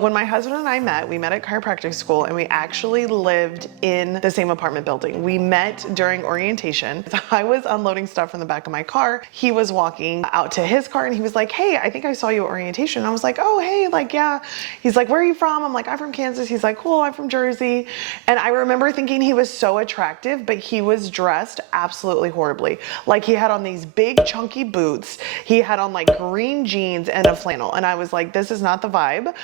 When my husband and I met, we met at chiropractic school and we actually lived in the same apartment building. We met during orientation. I was unloading stuff from the back of my car. He was walking out to his car and he was like, "Hey, I think I saw you at orientation." I was like, "Oh, hey, like, yeah." He's like, "Where are you from?" I'm like, "I'm from Kansas." He's like, "Cool, I'm from Jersey." And I remember thinking he was so attractive, but he was dressed absolutely horribly. Like, he had on these big chunky boots. He had on like green jeans and a flannel. And I was like, this is not the vibe.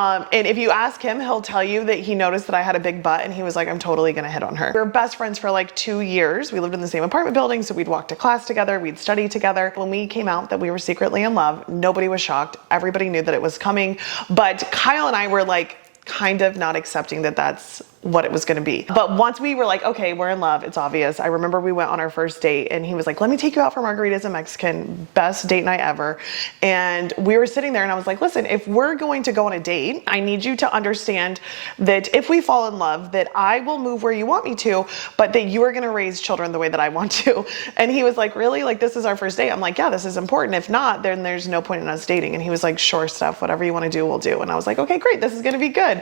And if you ask him, he'll tell you that he noticed that I had a big butt and he was like, "I'm totally gonna hit on her." We were best friends for like 2 years. We lived in the same apartment building, so we'd walk to class together, we'd study together. When we came out that we were secretly in love, nobody was shocked. Everybody knew that it was coming. But Kyle and I were like kind of not accepting that that's what it was going to be. But once we were like, okay, we're in love, it's obvious. I remember we went on our first date and he was like, "Let me take you out for margaritas and Mexican." Best date night ever. And we were sitting there and I was like, "Listen, if we're going to go on a date, I need you to understand that if we fall in love, that I will move where you want me to, but that you are going to raise children the way that I want to." And he was like, "Really? Like, this is our first date?" I'm like, "Yeah, this is important. If not, then there's no point in us dating." And he was like, "Sure, Steph, whatever you want to do, we'll do." And I was like, "Okay, great. This is going to be good."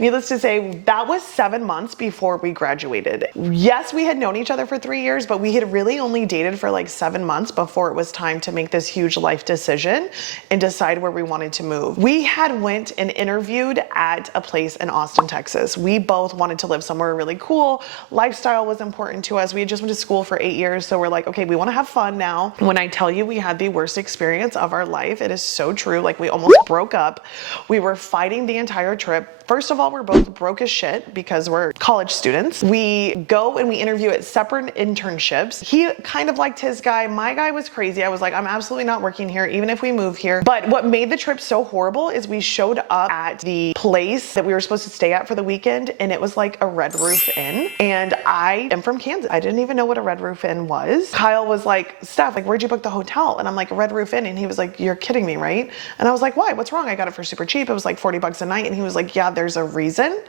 Needless to say, that was 7 months before we graduated. Yes, we had known each other for 3 years, but we had really only dated for like 7 months before it was time to make this huge life decision and decide where we wanted to move. We had went and interviewed at a place in Austin, Texas. We both wanted to live somewhere really cool. Lifestyle was important to us. We had just went to school for 8 years, so we're like, okay, we want to have fun now. When I tell you we had the worst experience of our life, it is so true. Like, we almost broke up. We were fighting the entire trip. First of all, we're both broke as shit because we're college students. We go and we interview at separate internships. He kind of liked his guy. My guy was crazy. I was like, "I'm absolutely not working here, even if we move here." But what made the trip so horrible is we showed up at the place that we were supposed to stay at for the weekend, and it was like a Red Roof Inn. And I am from Kansas. I didn't even know what a Red Roof Inn was. Kyle was like, "Steph, like, where'd you book the hotel?" And I'm like, "A Red Roof Inn." And he was like, "You're kidding me, right?" And I was like, "Why? What's wrong? I got it for super cheap. It was like $40 a night." And he was like, "Yeah, there's a reason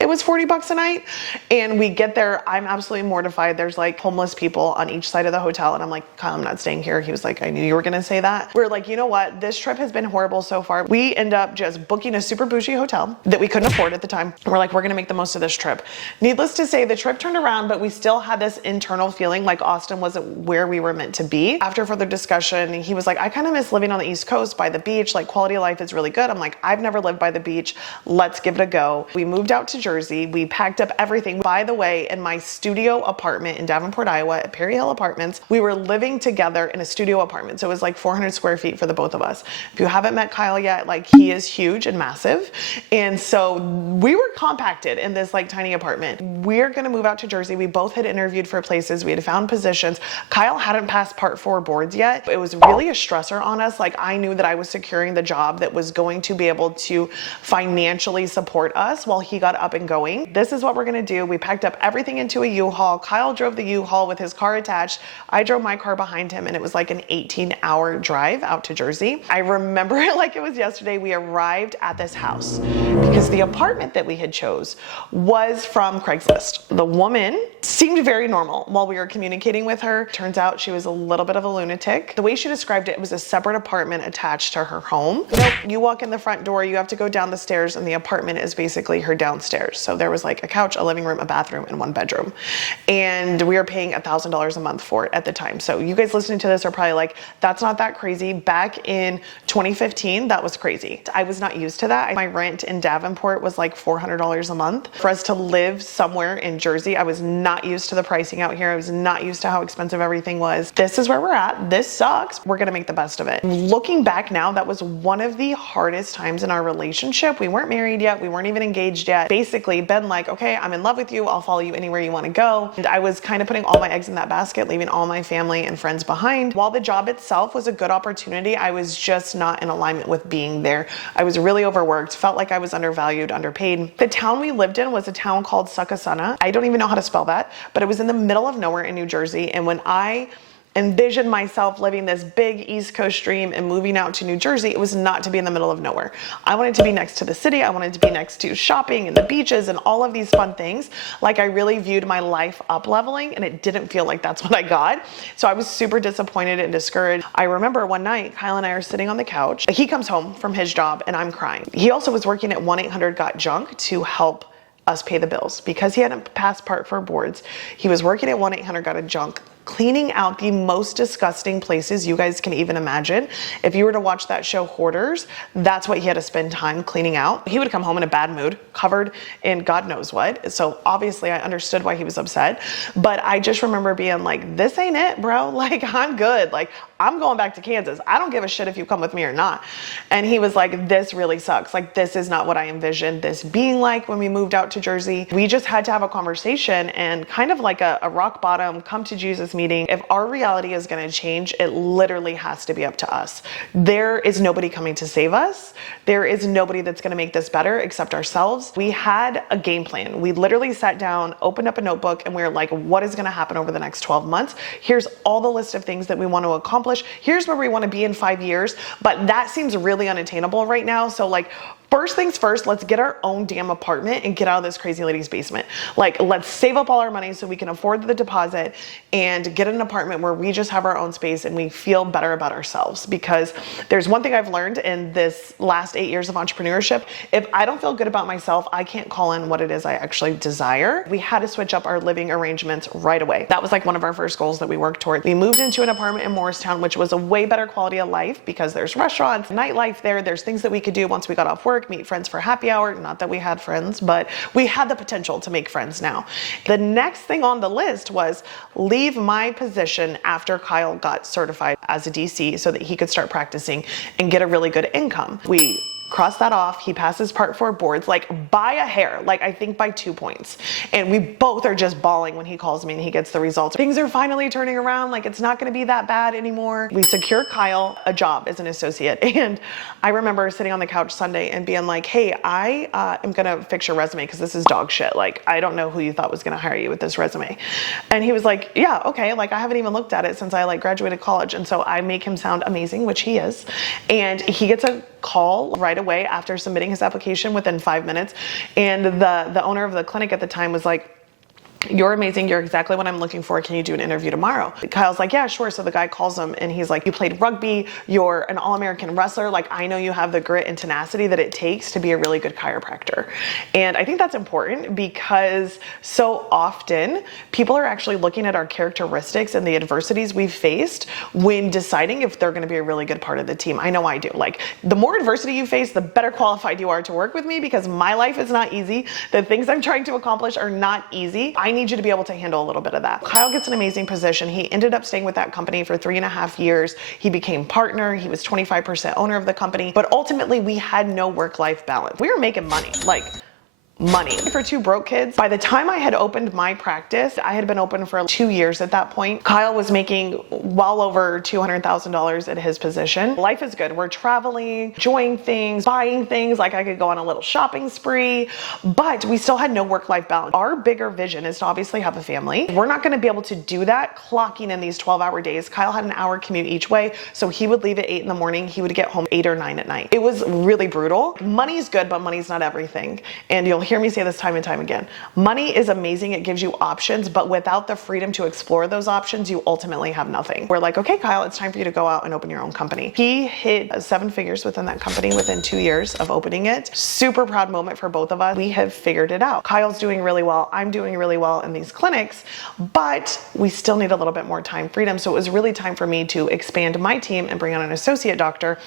it was $40 a night." And we get there, I'm absolutely mortified. There's like homeless people on each side of the hotel. And I'm like, "Kyle, I'm not staying here." He was like, "I knew you were gonna say that." We're like, you know what? This trip has been horrible so far. We end up just booking a super bougie hotel that we couldn't afford at the time. We're like, we're gonna make the most of this trip. Needless to say, the trip turned around, but we still had this internal feeling like Austin wasn't where we were meant to be. After further discussion, he was like, "I kind of miss living on the East Coast by the beach. Like, quality of life is really good." I'm like, "I've never lived by the beach. Let's give it a go." We moved out to Jersey. We packed up everything. By the way, in my studio apartment in Davenport, Iowa at Perry Hill Apartments, we were living together in a studio apartment. So it was like 400 square feet for the both of us. If you haven't met Kyle yet, like, he is huge and massive. And so we were compacted in this like tiny apartment. We're going to move out to Jersey. We both had interviewed for places. We had found positions. Kyle hadn't passed Part 4 boards yet. It was really a stressor on us. Like, I knew that I was securing the job that was going to be able to financially support us while he got up and going. This is what we're going to do. We packed up everything into a U-Haul. Kyle drove the U-Haul with his car attached. I drove my car behind him, and it was like an 18-hour drive out to Jersey. I remember it like it was yesterday. We arrived at this house because the apartment that we had chose was from Craigslist. The woman seemed very normal while we were communicating with her. Turns out she was a little bit of a lunatic. The way she described it was a separate apartment attached to her home. Nope, you walk in the front door, you have to go down the stairs, and the apartment is basically her downstairs. So there was like a couch, a living room, a bathroom, and 1 bedroom. And we were paying $1,000 a month for it at the time. So you guys listening to this are probably like, that's not that crazy. Back in 2015, that was crazy. I was not used to that. My rent in Davenport was like $400 a month. For us to live somewhere in Jersey, I was not used to the pricing out here. I was not used to how expensive everything was. This is where we're at. This sucks. We're gonna make the best of it. Looking back now, that was one of the hardest times in our relationship. We weren't married yet. We weren't even engaged yet. Basically, been like, okay, I'm in love with you. I'll follow you anywhere you want to go. And I was kind of putting all my eggs in that basket, leaving all my family and friends behind. While the job itself was a good opportunity, I was just not in alignment with being there. I was really overworked, felt like I was undervalued, underpaid. The town we lived in was a town called Succossuna. I don't even know how to spell that, but it was in the middle of nowhere in New Jersey. And when I envisioned myself living this big East Coast dream and moving out to New Jersey, it was not to be in the middle of nowhere. I wanted to be next to the city. I wanted to be next to shopping and the beaches and all of these fun things. Like, I really viewed my life up leveling, and it didn't feel like that's what I got. So I was super disappointed and discouraged. I remember one night, Kyle and I are sitting on the couch. He comes home from his job and I'm crying. He also was working at 1-800-GOT-JUNK to help us pay the bills because he hadn't passed Part 4 boards. He was working at 1-800-GOT-JUNK, cleaning out the most disgusting places you guys can even imagine. If you were to watch that show Hoarders, that's what he had to spend time cleaning out. He would come home in a bad mood, covered in God knows what. So obviously I understood why he was upset, but I just remember being like, this ain't it, bro. Like, I'm good. Like, I'm going back to Kansas. I don't give a shit if you come with me or not. And he was like, this really sucks. Like, this is not what I envisioned this being like when we moved out to Jersey. We just had to have a conversation and kind of like a rock bottom, come to Jesus meeting. If our reality is going to change, it literally has to be up to us. There is nobody coming to save us. There is nobody that's going to make this better except ourselves. We had a game plan. We literally sat down, opened up a notebook, and we were like, what is going to happen over the next 12 months? Here's all the list of things that we want to accomplish. Here's where we want to be in 5 years, but that seems really unattainable right now. So like, first things first, let's get our own damn apartment and get out of this crazy lady's basement. Like, let's save up all our money so we can afford the deposit and get an apartment where we just have our own space and we feel better about ourselves. Because there's one thing I've learned in this last 8 years of entrepreneurship. If I don't feel good about myself, I can't call in what it is I actually desire. We had to switch up our living arrangements right away. That was like one of our first goals that we worked toward. We moved into an apartment in Morristown, which was a way better quality of life because there's restaurants, nightlife there. There's things that we could do once we got off work, meet friends for happy hour. Not that we had friends, but we had the potential to make friends now. The next thing on the list was leave my position after Kyle got certified as a DC so that he could start practicing and get a really good income. We cross that off. He passes Part 4 boards, like by a hair, like I think by 2 points. And we both are just bawling when he calls me and he gets the results. Things are finally turning around. Like, it's not going to be that bad anymore. We secure Kyle a job as an associate. And I remember sitting on the couch Sunday and being like, hey, I am going to fix your resume because this is dog shit. Like, I don't know who you thought was going to hire you with this resume. And he was like, yeah, okay. Like, I haven't even looked at it since I like graduated college. And so I make him sound amazing, which he is. And he gets a call right away after submitting his application within 5 minutes. And the owner of the clinic at the time was like, you're amazing. You're exactly what I'm looking for. Can you do an interview tomorrow? Kyle's like, yeah, sure. So the guy calls him and he's like, you played rugby. You're an All-American wrestler. Like, I know you have the grit and tenacity that it takes to be a really good chiropractor. And I think that's important because so often people are actually looking at our characteristics and the adversities we've faced when deciding if they're going to be a really good part of the team. I know I do. Like, the more adversity you face, the better qualified you are to work with me because my life is not easy. The things I'm trying to accomplish are not easy. I need you to be able to handle a little bit of that. Kyle gets an amazing position. He ended up staying with that company for 3.5 years. He became partner. He was 25% owner of the company, but ultimately we had no work-life balance. We were making money, like money. For 2 broke kids, by the time I had opened my practice, I had been open for 2 years at that point. Kyle was making well over $200,000 at his position. Life is good. We're traveling, enjoying things, buying things. Like, I could go on a little shopping spree, but we still had no work-life balance. Our bigger vision is to obviously have a family. We're not going to be able to do that clocking in these 12-hour days. Kyle had an hour commute each way, so he would leave at 8 in the morning. He would get home 8 or 9 at night. It was really brutal. Money's good, but money's not everything. And you'll hear me say this time and time again. Money is amazing. It gives you options, but without the freedom to explore those options, you ultimately have nothing. We're like, okay, Kyle, it's time for you to go out and open your own company. He hit 7 figures within that company within 2 years of opening it. Super proud moment for both of us. We have figured it out. Kyle's doing really well. I'm doing really well in these clinics, but we still need a little bit more time freedom. So it was really time for me to expand my team and bring on an associate doctor.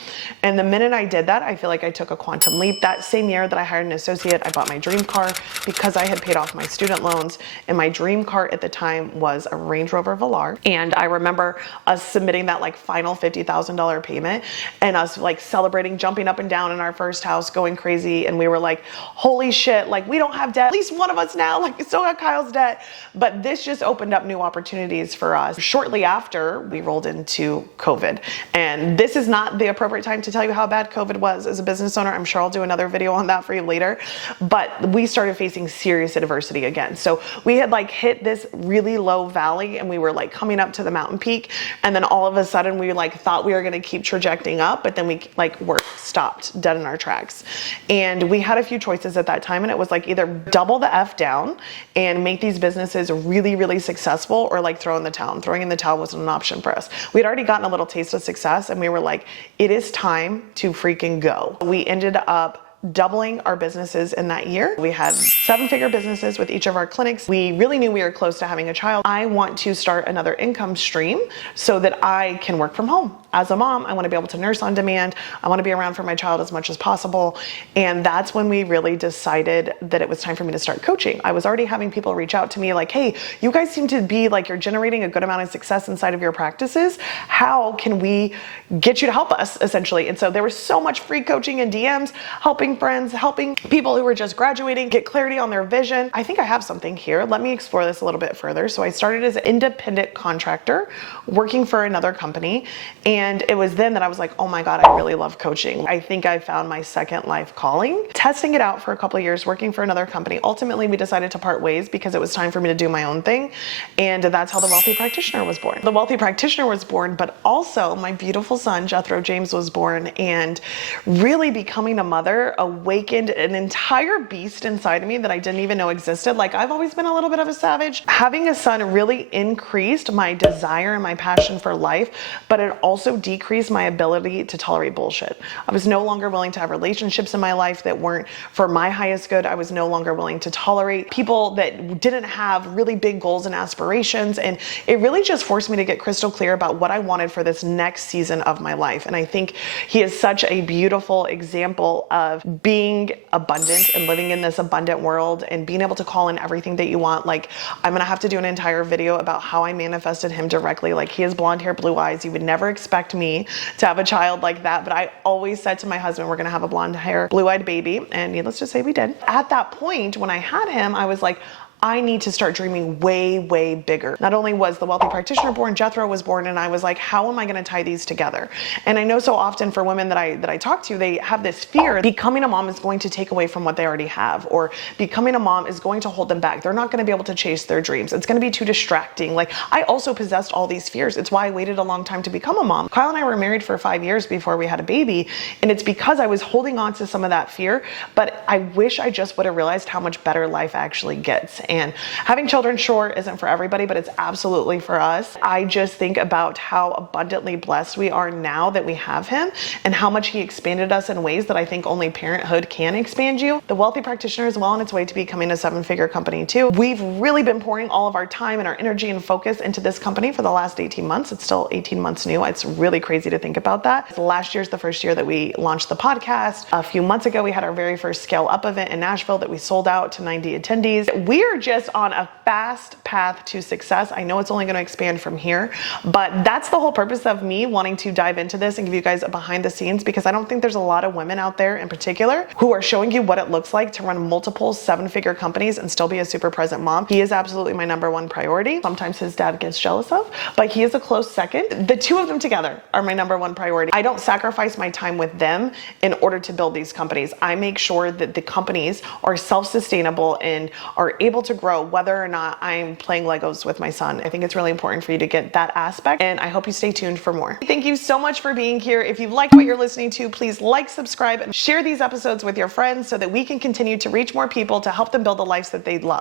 And the minute I did that, I feel like I took a quantum leap. That same year that I hired an associate, I bought my dream car because I had paid off my student loans, and my dream car at the time was a Range Rover Velar. And I remember us submitting that like final $50,000 payment and us like celebrating, jumping up and down in our first house, going crazy. And we were like, holy shit, like we don't have debt. At least one of us now, like we still got Kyle's debt. But this just opened up new opportunities for us. Shortly after, we rolled into COVID. And this is not the appropriate time to tell you how bad COVID was as a business owner. I'm sure I'll do another video on that for you later. But But we started facing serious adversity again. So we had like hit this really low valley and we were like coming up to the mountain peak. And then all of a sudden we like thought we were going to keep trajecting up, but then we like were stopped dead in our tracks. And we had a few choices at that time. And it was like either double the F down and make these businesses really, really successful, or like throw in the towel. And throwing in the towel wasn't an option for us. We'd already gotten a little taste of success and we were like, it is time to freaking go. We ended up doubling our businesses in that year. We had 7-figure businesses with each of our clinics. We really knew we were close to having a child. I want to start another income stream so that I can work from home. As a mom, I want to be able to nurse on demand. I want to be around for my child as much as possible. And that's when we really decided that it was time for me to start coaching. I was already having people reach out to me like, hey, you guys seem to be like, you're generating a good amount of success inside of your practices. How can we get you to help us, essentially? And so there was so much free coaching and DMs, helping friends, helping people who were just graduating get clarity on their vision. I think I have something here. Let me explore this a little bit further. So I started as an independent contractor working for another company. And it was then that I was like, oh my God, I really love coaching. I think I found my second life calling. Testing it out for a couple of years, working for another company. Ultimately, we decided to part ways because it was time for me to do my own thing. And that's how the Wealthy Practitioner was born. The Wealthy Practitioner was born, but also my beautiful son, Jethro James, was born. And really becoming a mother awakened an entire beast inside of me that I didn't even know existed. Like, I've always been a little bit of a savage. Having a son really increased my desire and my passion for life, but it also decreased my ability to tolerate bullshit. I was no longer willing to have relationships in my life that weren't for my highest good. I was no longer willing to tolerate people that didn't have really big goals and aspirations. And it really just forced me to get crystal clear about what I wanted for this next season of my life. And I think he is such a beautiful example of being abundant and living in this abundant world and being able to call in everything that you want. Like, I'm going to have to do an entire video about how I manifested him directly. Like, he has blonde hair, blue eyes. You would never expect me to have a child like that. But I always said to my husband, we're going to have a blonde hair, blue-eyed baby. And needless to say, we did. At that point, when I had him, I was like, I need to start dreaming way, way bigger. Not only was the Wealthy Practitioner born, Jethro was born, and I was like, how am I going to tie these together? And I know so often for women that I talk to, they have this fear becoming a mom is going to take away from what they already have, or becoming a mom is going to hold them back. They're not going to be able to chase their dreams. It's going to be too distracting. Like, I also possessed all these fears. It's why I waited a long time to become a mom. Kyle and I were married for 5 years before we had a baby, and it's because I was holding on to some of that fear, but I wish I just would have realized how much better life actually gets. And having children, sure, isn't for everybody, but it's absolutely for us. I just think about how abundantly blessed we are now that we have him, and how much he expanded us in ways that I think only parenthood can expand you. The Wealthy Practitioner is well on its way to becoming a 7-figure company too. We've really been pouring all of our time and our energy and focus into this company for the last 18 months. It's still 18 months new. It's really crazy to think about that. Last year's the first year that we launched the podcast. A few months ago, we had our very first Scale Up event in Nashville that we sold out to 90 attendees. We are just on a fast path to success. I know it's only going to expand from here, but that's the whole purpose of me wanting to dive into this and give you guys a behind the scenes, because I don't think there's a lot of women out there in particular who are showing you what it looks like to run multiple 7-figure companies and still be a super present mom. He is absolutely my number one priority. Sometimes his dad gets jealous of, but he is a close second. The two of them together are my number one priority. I don't sacrifice my time with them in order to build these companies. I make sure that the companies are self-sustainable and are able to grow, whether or not I'm playing Legos with my son. I think it's really important for you to get that aspect, and I hope you stay tuned for more. Thank you so much for being here. If you've liked what you're listening to, please like, subscribe, and share these episodes with your friends so that we can continue to reach more people to help them build the lives that they love.